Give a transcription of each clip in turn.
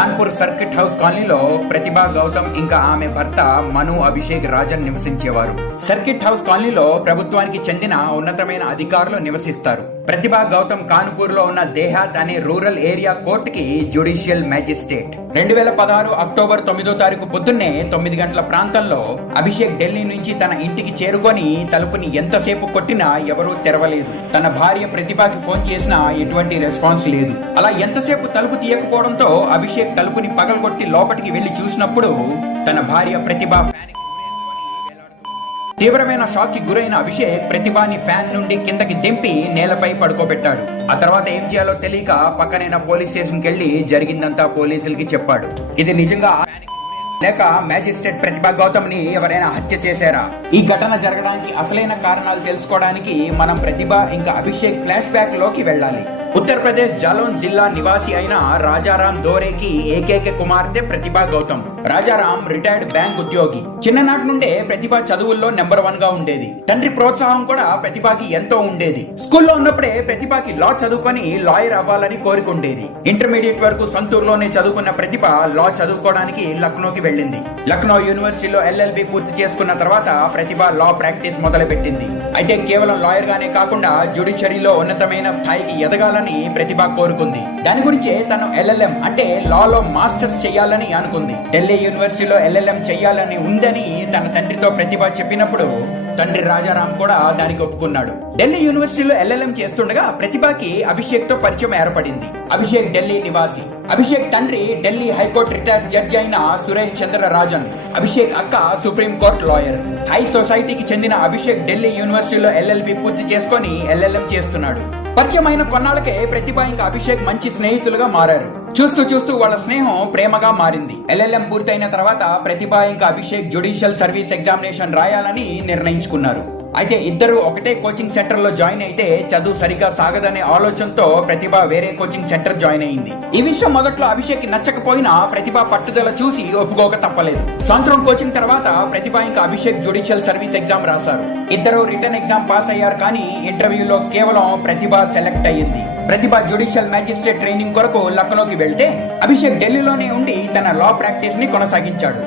Kanpur circuit house కాలనీలో ప్రతిభా గౌతమ్ ఇంకా ఆమె భర్త మను అభిషేక్ రాజన్ నివసించేవారు. సర్కిట్ హౌస్ కాలనీలో ప్రభుత్వానికి చెందిన ఉన్నతమైన అధికారులు నివసిస్తారు. ప్రతిభా గౌతమ్ కాన్పూర్ లో ఉన్న దేహాత్ అనే రూరల్ ఏరియా కోర్టుకి జ్యుడిషియల్ మ్యాజిస్ట్రేట్. 2016 అక్టోబర్ 9వ తారీఖు పొద్దున్నే 9 గంటల ప్రాంతంలో అభిషేక్ ఢిల్లీ నుంచి తన ఇంటికి చేరుకొని తలుపుని ఎంతసేపు కొట్టినా ఎవరూ తెరవలేదు. తన భార్య ప్రతిభకి ఫోన్ చేసినా ఎటువంటి రెస్పాన్స్ లేదు. అలా ఎంతసేపు తలుపు తీయకపోవడంతో అభిషేక్ తలుపుని పగలగొట్టి లోపలికి వెళ్లి చూసినప్పుడు తన భార్య ప్రతిభ తీవ్రమైన షాక్ కి గురైన అభిషేక్ ప్రతిభని ఫ్యాన్ నుండి కిందకి దింపి నేలపై పడుకోబెట్టాడు. ఆ తర్వాత ఏం చేయాలో తెలియక పక్కనైన పోలీస్ స్టేషన్ కి వెళ్లి జరిగిందంతా పోలీసులకి చెప్పాడు. ఇది నిజంగా లేక మ్యాజిస్ట్రేట్ ప్రతిభా గౌతమ్ ని ఎవరైనా హత్య చేశారా? ఈ ఘటన జరగడానికి అసలైన కారణాలు తెలుసుకోవడానికి మనం ప్రతిభ ఇంకా అభిషేక్ ఫ్లాష్ బ్యాక్ లోకి వెళ్ళాలి. ఉత్తరప్రదేశ్ జాలౌన్ జిల్లా నివాసి అయిన రాజారాం దోరేకి ఏకైక కుమార్తె ప్రతిభా గౌతమ్. రాజారాం రిటైర్డ్ బ్యాంక్ ఉద్యోగి. చిన్ననాటి నుండే ప్రతిభ చదువుల్లో నెంబర్ 1 గా ఉండేది. తండ్రి ప్రోత్సాహం కూడా ప్రతిభకి ఎంతో ఉండేది. స్కూల్లో ఉన్నప్పుడే ప్రతిభకి లా చదువుకొని లాయర్ అవ్వాలని కోరుకుండేది. ఇంటర్మీడియట్ వరకు సంతూర్లోనే చదువుకున్న ప్రతిభ లా చదువుకోవడానికి లక్నోకి వెళ్ళింది. లక్నో యూనివర్సిటీలో LLB పూర్తి చేసుకున్న తర్వాత ప్రతిభ లా ప్రాక్టీస్ మొదలు పెట్టింది. అయితే కేవలం లాయర్ గానే కాకుండా జ్యుడిషియరీలో ఉన్నతమైన స్థాయికి ఎదగాలని ప్రతిభ కోరుకుంది. దాని గురించే తను LLM అంటే లాలో మాస్టర్స్ చేయాలని అనుకుంది. ఢిల్లీ యూనివర్సిటీలో LLM చేయాలని ఉందని తన తండ్రితో ప్రతిభ చెప్పినప్పుడు తండ్రి రాజారాం కూడా దానికి ఒప్పుకున్నాడు. ఢిల్లీ యూనివర్సిటీలో LLM చేస్తుండగా ప్రతిభకి అభిషేక్ తో పరిచయం ఏర్పడింది. అభిషేక్ ఢిల్లీ నివాసి. అభిషేక్ తండ్రి ఢిల్లీ హైకోర్టు రిటైర్డ్ జడ్జి అయిన సురేష్ చంద్ర రాజన్. అభిషేక్ అక్క సుప్రీం కోర్టు లాయర్. హై సొసైటీకి చెందిన అభిషేక్ ఢిల్లీ యూనివర్సిటీలో LLB పూర్తి చేసుకుని LLM చేస్తున్నాడు. పరిచయమైన కొన్నాళ్ళకే ప్రతిభ ఇంకా అభిషేక్ మంచి స్నేహితులుగా మారారు. చూస్తూ చూస్తూ వాళ్ళ స్నేహం ప్రేమగా మారింది. LLM పూర్తయిన తర్వాత ప్రతిభ ఇంకా అభిషేక్ జ్యుడిషియల్ సర్వీస్ ఎగ్జామినేషన్ రాయాలని నిర్ణయించుకున్నారు. అయితే ఇద్దరు ఒకటే కోచింగ్ సెంటర్ లో జాయిన్ అయితే చదువు సరిగా సాగదనే ఆలోచనతో ప్రతిభ వేరే కోచింగ్ సెంటర్ జాయిన్ అయింది. ఈ విషయం మొదట్లో అభిషేక్ నచ్చకపోయినా ప్రతిభ పట్టుదల చూసి ఒప్పుకోక తప్పలేదు. సంవత్సరం కోచింగ్ తర్వాత ప్రతిభ ఇంకా అభిషేక్ జ్యుడిషియల్ సర్వీస్ ఎగ్జామ్ రాశారు. ఇద్దరు రిటర్న్ ఎగ్జామ్ పాస్ అయ్యారు. కానీ ఇంటర్వ్యూలో కేవలం ప్రతిభ సెలెక్ట్ అయ్యింది. ప్రతిభ జ్యుడిషియల్ మ్యాజిస్ట్రేట్ ట్రైనింగ్ కొరకు లక్నోకి వెళ్తే అభిషేక్ ఢిల్లీలోనే ఉండి తన లా ప్రాక్టీస్ ని కొనసాగించాడు.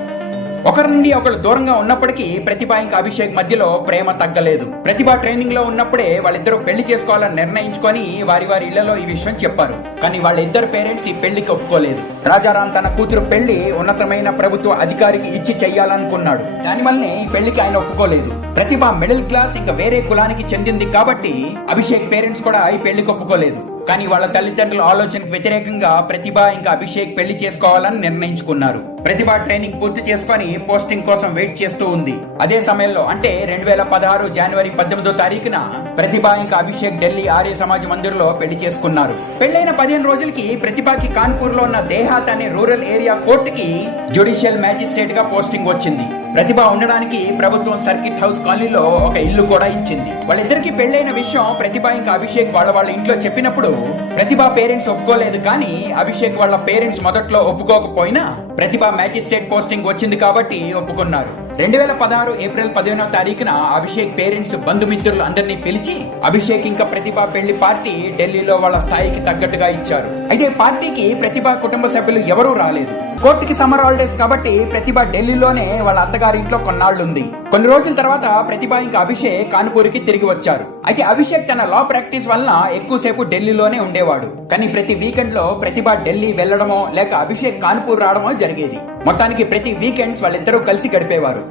ఒకరి నుండి ఒకరు దూరంగా ఉన్నప్పటికీ ప్రతిభ ఇంకా అభిషేక్ మధ్యలో ప్రేమ తగ్గలేదు. ప్రతిభ ట్రైనింగ్ లో ఉన్నప్పుడే వాళ్ళిద్దరూ పెళ్లి చేసుకోవాలని నిర్ణయించుకొని వారి వారి ఇళ్లలో ఈ విషయం చెప్పారు. కానీ వాళ్ళిద్దరు పేరెంట్స్ ఈ పెళ్లికి ఒప్పుకోలేదు. రాజారాం తన కూతురు పెళ్లి ఉన్నతమైన ప్రభుత్వ అధికారికి ఇచ్చి చెయ్యాలనుకున్నాడు. దానివల్లనే ఈ పెళ్లికి ఆయన ఒప్పుకోలేదు. ప్రతిభ మిడిల్ క్లాస్ ఇంకా వేరే కులానికి చెందింది కాబట్టి అభిషేక్ పేరెంట్స్ కూడా ఈ పెళ్లికి ఒప్పుకోలేదు. కానీ వాళ్ళ తల్లిదండ్రుల ఆలోచనకు వ్యతిరేకంగా ప్రతిభ ఇంకా అభిషేక్ పెళ్లి చేసుకోవాలని నిర్ణయించుకున్నారు. ప్రతిభ ట్రైనింగ్ పూర్తి చేసుకుని పోస్టింగ్ కోసం వెయిట్ చేస్తూ ఉంది. అదే సమయంలో అంటే 2016 జనవరి 18వ తారీఖున ప్రతిభ ఇంకా అభిషేక్ ఢిల్లీ ఆర్య సమాజ్ మందిర్లో పెళ్లి చేసుకున్నారు. పెళ్లైన 15 రోజులకి ప్రతిభకి కాన్పూర్ లో ఉన్న దేహాత్ అనే రూరల్ ఏరియా కోర్టుకి జ్యుడిషియల్ మ్యాజిస్ట్రేట్ గా పోస్టింగ్ వచ్చింది. ప్రతిభ ఉండడానికి ప్రభుత్వం సర్కిట్ హౌస్ కాలనీలో ఒక ఇల్లు కూడా ఇచ్చింది. వాళ్ళిద్దరికి పెళ్లైన విషయం ప్రతిభ ఇంకా అభిషేక్ వాళ్ళ ఇంట్లో చెప్పినప్పుడు ప్రతిభ పేరెంట్స్ ఒప్పుకోలేదు. కానీ అభిషేక్ వాళ్ళ పేరెంట్స్ మొదట్లో ఒప్పుకోకపోయినా ప్రతిభ మ్యాజిస్ట్రేట్ పోస్టింగ్ వచ్చింది కాబట్టి ఒప్పుకున్నారు. 2016 ఏప్రిల్ 15వ తారీఖున అభిషేక్ పేరెంట్స్ బంధుమిత్రులు అందరినీ పిలిచి అభిషేక్ ఇంకా ప్రతిభ పెళ్లి పార్టీ ఢిల్లీలో వాళ్ళ స్థాయికి తగ్గట్టుగా ఇచ్చారు. అయితే పార్టీకి ప్రతిభ కుటుంబ సభ్యులు ఎవరూ రాలేదు. కోర్టుకి సమ్మర్ హాలిడేస్ కాబట్టి ప్రతిభ ఢిల్లీలోనే వాళ్ళ అత్తగారింట్లో కొన్నాళ్లుంది. కొన్ని రోజుల తర్వాత ప్రతిభ ఇంకా అభిషేక్ కాన్పూర్కి తిరిగి వచ్చారు. అయితే అభిషేక్ తన లా ప్రాక్టీస్ వలన ఎక్కువసేపు ఢిల్లీలోనే ఉండేవాడు. కానీ ప్రతి వీకెండ్ లో ప్రతిభ ఢిల్లీ వెళ్లడమో లేక అభిషేక్ కాన్పూర్ రావడమో జరిగేది. మొత్తానికి ప్రతి వీకెండ్స్ వాళ్ళిద్దరూ కలిసి గడిపేవారు.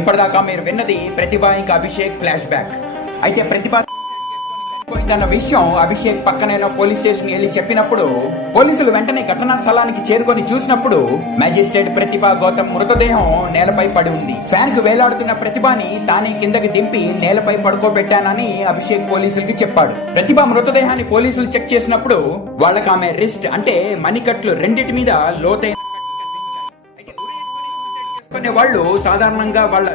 ఇప్పటిదాకా మీరు విన్నది ప్రతిభ ఇంకా అభిషేక్ ఫ్లాష్ బ్యాక్. అయితే ప్రతిభ పోయిందన్న విషయం అభిషేక్ పక్కనైన పోలీస్ స్టేషన్ వెళ్లి చెప్పినప్పుడు పోలీసులు వెంటనే ఘటనా స్థలానికి చేరుకొని చూసినప్పుడు మ్యాజిస్ట్రేట్ ప్రతిభా గౌతమ్ మృతదేహం నేలపై పడి ఉంది. ఫ్యాన్ కు వేలాడుతున్న ప్రతిభని తానే కిందకి దింపి నేలపై పడుకోబెట్టానని అభిషేక్ పోలీసులకి చెప్పాడు. ప్రతిభ మృతదేహాన్ని పోలీసులు చెక్ చేసినప్పుడు వాళ్ళకి ఆమె రిస్ట్ అంటే మణికట్లు రెండిటి మీద లోతైన వాళ్ళు సాధారణంగా వాళ్ళ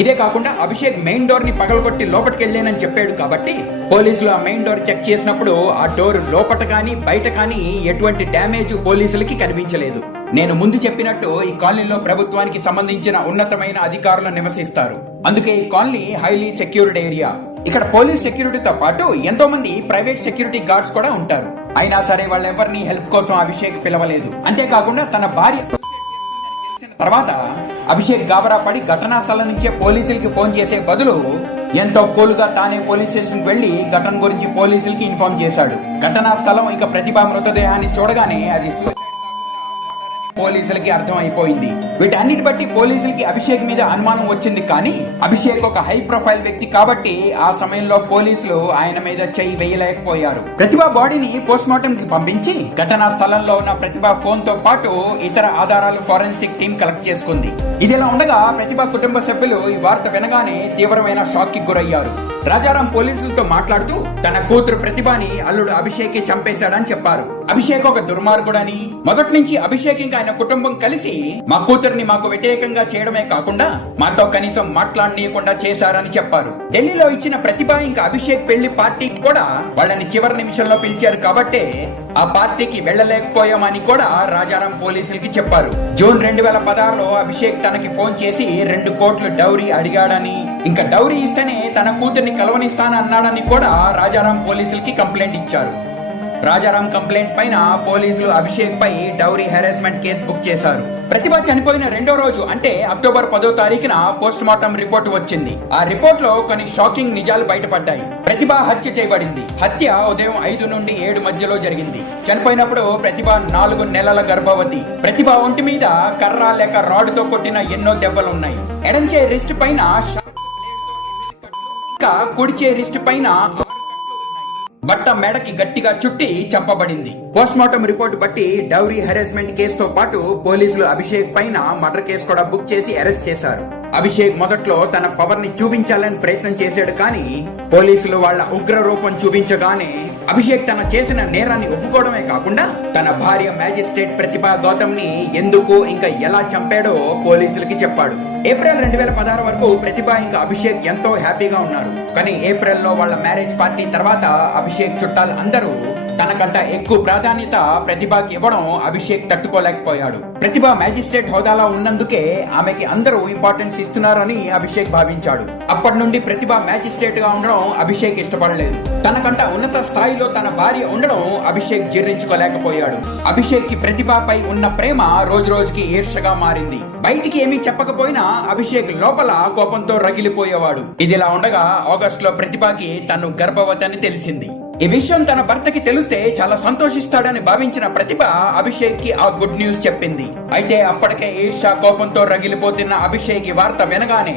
ఇదే కాకుండా అభిషేక్ మెయిన్ డోర్ ని పగలగొట్టి లోపలికి వెళ్ళానని చెప్పాడు కాబట్టి పోలీసులు ఆ మెయిన్ డోర్ చెక్ చేసినప్పుడు ఆ డోర్ లోపట కానీ బయట కానీ ఎటువంటి డ్యామేజ్ పోలీసులకి కనిపించలేదు. నేను ముందు చెప్పినట్టు ఈ కాలనీలో ప్రభుత్వానికి సంబంధించిన ఉన్నతమైన అధికారులు నివసిస్తారు. అందుకే ఈ కాలనీ హైలీ సెక్యూర్డ్ ఏరియా. ఇక్కడ పోలీస్ సెక్యూరిటీతో పాటు ఎంతో మంది ప్రైవేట్ సెక్యూరిటీ గార్డ్స్ కూడా ఉంటారు. అయినా సరే వాళ్ళెవరిని హెల్ప్ కోసం అభిషేక్ పిలవలేదు. అంతేకాకుండా తన భార్య తర్వాత అభిషేక్ గాబరా పడి ఘటనా స్థలం నుంచే పోలీసులకి ఫోన్ చేసే బదులు ఎంతో కూల్గా తానే పోలీస్ స్టేషన్ వెళ్లి ఘటన గురించి పోలీసులకి ఇన్ఫార్మ్ చేశాడు. ఘటనా స్థలం ఇక ప్రతిభ మృతదేహాన్ని చూడగానే అది పోలీసులకి అర్థం అయిపోయింది. వీటన్నిటి బట్టి పోలీసులకి అభిషేక్ మీద అనుమానం వచ్చింది. కానీ అభిషేక్ ఒక హై ప్రొఫైల్ వ్యక్తి కాబట్టి ఆ సమయంలో పోలీసులు ఆయన మీద చెయ్యి వేయలేకపోయారు. ప్రతిభ బాడీని పోస్ట్ మార్టం కి పంపించి ఘటనా స్థలంలో ఉన్న ప్రతిభ ఫోన్ తో పాటు ఇతర ఆధారాలు ఫోరెన్సిక్ టీం కలెక్ట్ చేసుకుంది. ఇదిలా ఉండగా ప్రతిభ కుటుంబ సభ్యులు ఈ వార్త వినగానే తీవ్రమైన షాక్ కి గురయ్యారు. రాజారాం పోలీసులతో మాట్లాడుతూ తన కూతురు ప్రతిభని అల్లుడు అభిషేక్ చంపేశాడని చెప్పారు. అభిషేక్ ఒక దుర్మార్గుడని, మొదటి నుంచి అభిషేక్ ఇంకా ఆయన కుటుంబం కలిసి మా కూతుర్ని మాకు వ్యతిరేకంగా చేయడమే కాకుండా మాతో కనీసం మాట్లాడనీయకుండా చేశారని చెప్పారు. ఢిల్లీలో ఇచ్చిన ప్రతిభ ఇంకా అభిషేక్ పెళ్లి పార్టీకి కూడా వాళ్ళని చివరి నిమిషంలో పిలిచారు కాబట్టే ఆ పార్టీకి వెళ్లలేకపోయామని కూడా రాజారాం పోలీసులకి చెప్పారు. జూన్ 2016లో అభిషేక్ తనకి ఫోన్ చేసి 2 కోట్లు డౌరీ అడిగాడని, ఇంకా డౌరీ ఇస్తేనే తన కూతుర్ని కలవనిస్తానన్నాడని కూడా రాజారాం పోలీసులకి కంప్లైంట్ ఇచ్చారు. రాజారాం కంప్లైంట్ పైన పోలీసులు అభిషేక్ పై డౌరీ హెరాస్మెంట్ కేసు బుక్ చేశారు. ప్రతిభ చనిపోయిన 2వ రోజు అంటే అక్టోబర్ 10వ తారీఖున పోస్ట్ మార్టం రిపోర్ట్ వచ్చింది. ఆ రిపోర్ట్ లో కొన్ని షాకింగ్ నిజాలు బయటపడ్డాయి. ప్రతిభ హత్య చేయబడింది. హత్య ఉదయం 5 నుండి 7 మధ్యలో జరిగింది. చనిపోయినప్పుడు ప్రతిభ 4 నెలల గర్భవతి. ప్రతిభ ఒంటి మీద కర్ర లేక రాడ్తో కొట్టిన ఎన్నో దెబ్బలున్నాయి. ఎడంచే రిస్ట్ పైన ఇంకా కుడిచే రిస్ట్ పైన బట్ట మెడకి గట్టిగా చుట్టి చంపబడింది. పోస్ట్ మార్టం రిపోర్ట్ బట్టి డౌరీ హెరాస్మెంట్ కేసుతో పాటు పోలీసులు అభిషేక్ పైన మర్డర్ కేసు కూడా బుక్ చేసి అరెస్ట్ చేశారు. అభిషేక్ మొదట్లో తన పవర్ ని చూపించాలని ప్రయత్నం చేశాడు. కానీ పోలీసులు వాళ్ళ ఉగ్ర రూపం చూపించగానే అభిషేక్ తన చేసిన నేరాన్ని ఒప్పుకోవడమే కాకుండా తన భార్య మ్యాజిస్ట్రేట్ ప్రతిభా గౌతమ్ ని ఎందుకు ఇంకా ఎలా చంపాడో పోలీసులకి చెప్పాడు. ఏప్రిల్ 2016 వరకు ప్రతిభ ఇంకా అభిషేక్ ఎంతో హ్యాపీగా ఉన్నారు. కానీ ఏప్రిల్ లో వాళ్ళ మ్యారేజ్ పార్టీ తర్వాత అభిషేక్ చుట్టాలు అందరూ తనకంట ఎక్కువ ప్రాధాన్యత ప్రతిభకి ఇవ్వడం అభిషేక్ తట్టుకోలేకపోయాడు. ప్రతిభ మ్యాజిస్ట్రేట్ హోదాలో ఉన్నందుకే ఆమెకి అందరూ ఇంపార్టెన్స్ ఇస్తున్నారని అభిషేక్ భావించాడు. అప్పటి నుండి ప్రతిభ మ్యాజిస్ట్రేట్ గా ఉండడం అభిషేక్ ఇష్టపడలేదు. తనకంట ఉన్నత స్థాయిలో తన భార్య ఉండడం అభిషేక్ జీర్ణించుకోలేకపోయాడు. అభిషేక్ కి ప్రతిభపై ఉన్న ప్రేమ రోజు రోజుకి ఈర్ష్యగా మారింది. బయటికి ఏమీ చెప్పకపోయినా అభిషేక్ లోపల కోపంతో రగిలిపోయేవాడు. ఇదిలా ఉండగా ఆగస్టులో ప్రతిభకి తను గర్భవతి అని తెలిసింది. ఈ విషయం తన భర్తకి తెలిస్తే చాలా సంతోషిస్తాడని భావించిన ప్రతిభ అభిషేక్ కి ఆ గుడ్ న్యూస్ చెప్పింది. అయితే అప్పటికే ఈర్ష్య కోపంతో రగిలిపోతున్న అభిషేక్ ఈ వార్త వినగానే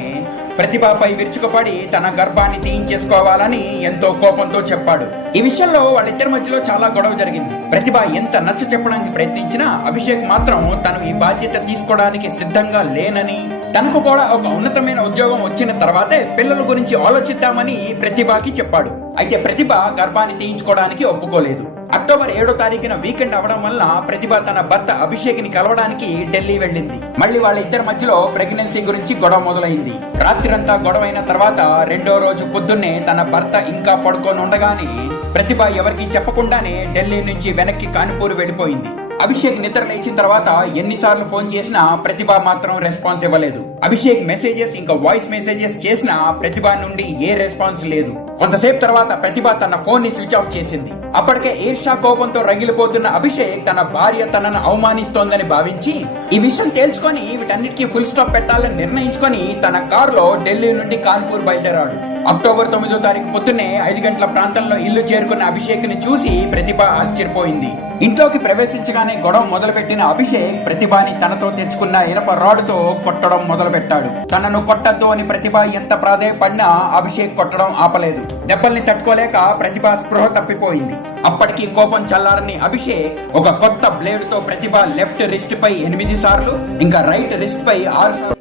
ప్రతిభపై విరుచుకుపడి తన గర్భాన్ని తీయించేసుకోవాలని ఎంతో కోపంతో చెప్పాడు. ఈ విషయంలో వాళ్ళిద్దరి మధ్యలో చాలా గొడవ జరిగింది. ప్రతిభ ఎంత నచ్చ చెప్పడానికి ప్రయత్నించినా అభిషేక్ మాత్రం తను ఈ బాధ్యత తీసుకోవడానికి సిద్ధంగా లేనని, తనకు కూడా ఒక ఉన్నతమైన ఉద్యోగం వచ్చిన తర్వాతే పిల్లల గురించి ఆలోచిద్దామని ప్రతిభకి చెప్పాడు. అయితే ప్రతిభ గర్భాన్ని తీయించుకోవడానికి ఒప్పుకోలేదు. అక్టోబర్ 7వ తారీఖున వీకెండ్ అవడం వల్ల ప్రతిభ తన భర్త అభిషేక్ ని కలవడానికి ఢిల్లీ వెళ్ళింది. మళ్ళీ వాళ్ళ ఇద్దరి మధ్యలో ప్రెగ్నెన్సీ గురించి గొడవ మొదలైంది. రాత్రంతా గొడవైన తర్వాత 2వ రోజు పొద్దున్నే తన భర్త ఇంకా పడుకొని ఉండగానే ప్రతిభ ఎవరికి చెప్పకుండానే ఢిల్లీ నుంచి వెనక్కి కాన్పూర్ వెళ్లిపోయింది. అభిషేక్ నిద్ర లేచిన తర్వాత ఎన్నిసార్లు ఫోన్ చేసినా ప్రతిభ మాత్రం రెస్పాన్స్ ఇవ్వలేదు. అభిషేక్ మెసేజెస్ ఇంకా వాయిస్ మెసేజెస్ చేసినా ప్రతిభ నుండి ఏ రెస్పాన్స్ లేదు. కొంతసేపు తర్వాత ప్రతిభ తన ఫోన్ ని స్విచ్ ఆఫ్ చేసింది. అప్పటికే ఈర్ష్యా కోపంతో రగిలిపోతున్న అభిషేక్ తన భార్య తనను అవమానిస్తోందని భావించి ఈ విషయం తేల్చుకొని వీటన్నిటికీ ఫుల్ స్టాప్ పెట్టాలని నిర్ణయించుకొని తన కారులో ఢిల్లీ నుండి కాన్పూర్ బయలుదేరాడు. అక్టోబర్ 9వ తారీఖు పొద్దున్నే 5 గంటల ప్రాంతంలో ఇల్లు చేరుకున్న అభిషేక్ ని చూసి ప్రతిభ ఆశ్చర్యపోయింది. ఇంట్లోకి ప్రవేశించగానే గొడవ మొదలుపెట్టిన అభిషేక్ ప్రతిభని తనతో తెచ్చుకున్న ఇనప రాడ్తో కొట్టడం మొదలుపెట్టాడు. తనను కొట్టద్దు అని ప్రతిభ ఎంత ప్రాధేయపడినా అభిషేక్ కొట్టడం ఆపలేదు. దెబ్బల్ని తట్టుకోలేక ప్రతిభ స్పృహ తప్పిపోయింది. అప్పటికి కోపం చల్లారని అభిషేక్ ఒక కొత్త బ్లేడ్ తో ప్రతిభ లెఫ్ట్ రిస్ట్ పై 8 సార్లు ఇంకా రైట్ రిస్ట్ పై 6 సార్లు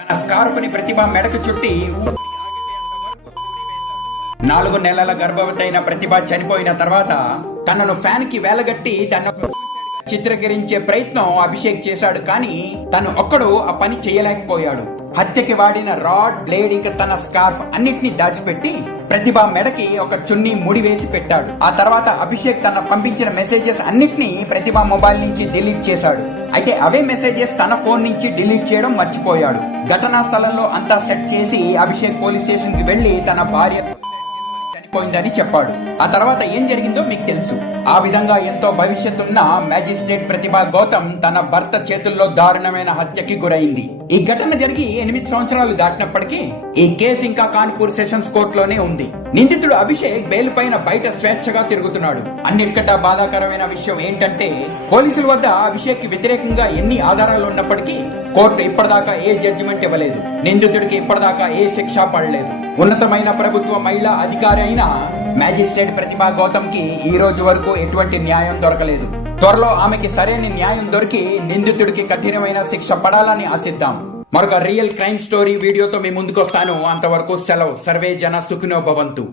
తన స్కార్ఫ్ ని ప్రతిభ మెడకు చుట్టి 4 నెలల గర్భవతి అయిన ప్రతిభ చనిపోయిన తర్వాత తనను ఫ్యాన్ కి వేలగట్టి తనను చిత్రీకరించే ప్రయత్నం అభిషేక్ చేశాడు. కానీ తను ఒక్కడు ఆ పని చేయలేకపోయాడు. హత్యకి వాడిన రాడ్, బ్లేడ్ ఇంకా తన స్కార్ఫ్ అన్నిటినీ దాచిపెట్టి ప్రతిభ మెడకి ఒక చున్నీ ముడి వేసి పెట్టాడు. ఆ తర్వాత అభిషేక్ తన పంపించిన మెసేజెస్ అన్నిటినీ ప్రతిభ మొబైల్ నుంచి డిలీట్ చేశాడు. అయితే అవే మెసేజెస్ తన ఫోన్ నుంచి డిలీట్ చేయడం మర్చిపోయాడు. ఘటనా స్థలంలో అంతా సెట్ చేసి అభిషేక్ పోలీస్ స్టేషన్ కి వెళ్లి తన భార్య పోయిందని చెప్పాడు. ఆ తర్వాత ఏం జరిగిందో మీకు తెలుసు. ఆ విధంగా ఎంతో భవిష్యత్తున్న మ్యాజిస్ట్రేట్ ప్రతిభా గౌతమ్ తన భర్త చేతుల్లో దారుణమైన హత్యకి గురైంది. ఈ ఘటన జరిగి 8 సంవత్సరాలు దాటినప్పటికీ ఈ కేసు ఇంకా కాన్పూర్ సెషన్స్ కోర్టులోనే ఉంది. నిందితుడు అభిషేక్ బెయిల్ పైన బయట స్వేచ్ఛగా తిరుగుతున్నాడు. అన్నిటికంటే బాధాకరమైన విషయం ఏంటంటే పోలీసుల వద్ద అభిషేక్ కి వ్యతిరేకంగా ఎన్ని ఆధారాలు ఉన్నప్పటికీ కోర్టు ఇప్పటిదాకా ఏ జడ్జిమెంట్ ఇవ్వలేదు. నిందితుడికి ఇప్పటిదాకా ఏ శిక్ష పడలేదు. ఉన్నతమైన ప్రభుత్వ మహిళా అధికారి అయిన మ్యాజిస్ట్రేట్ ప్రతిభా గౌతమ్ కి ఈ రోజు వరకు ఎటువంటి న్యాయం దొరకలేదు. త్వరలో ఆమెకి సరైన న్యాయం దొరికి నిందితుడికి కఠినమైన శిక్ష పడాలని ఆశిద్దాం. మరొక రియల్ క్రైమ్ స్టోరీ వీడియోతో మీ ముందుకు వస్తాను. అంతవరకు సెలవు. సర్వే జన సుఖినో భవంతు.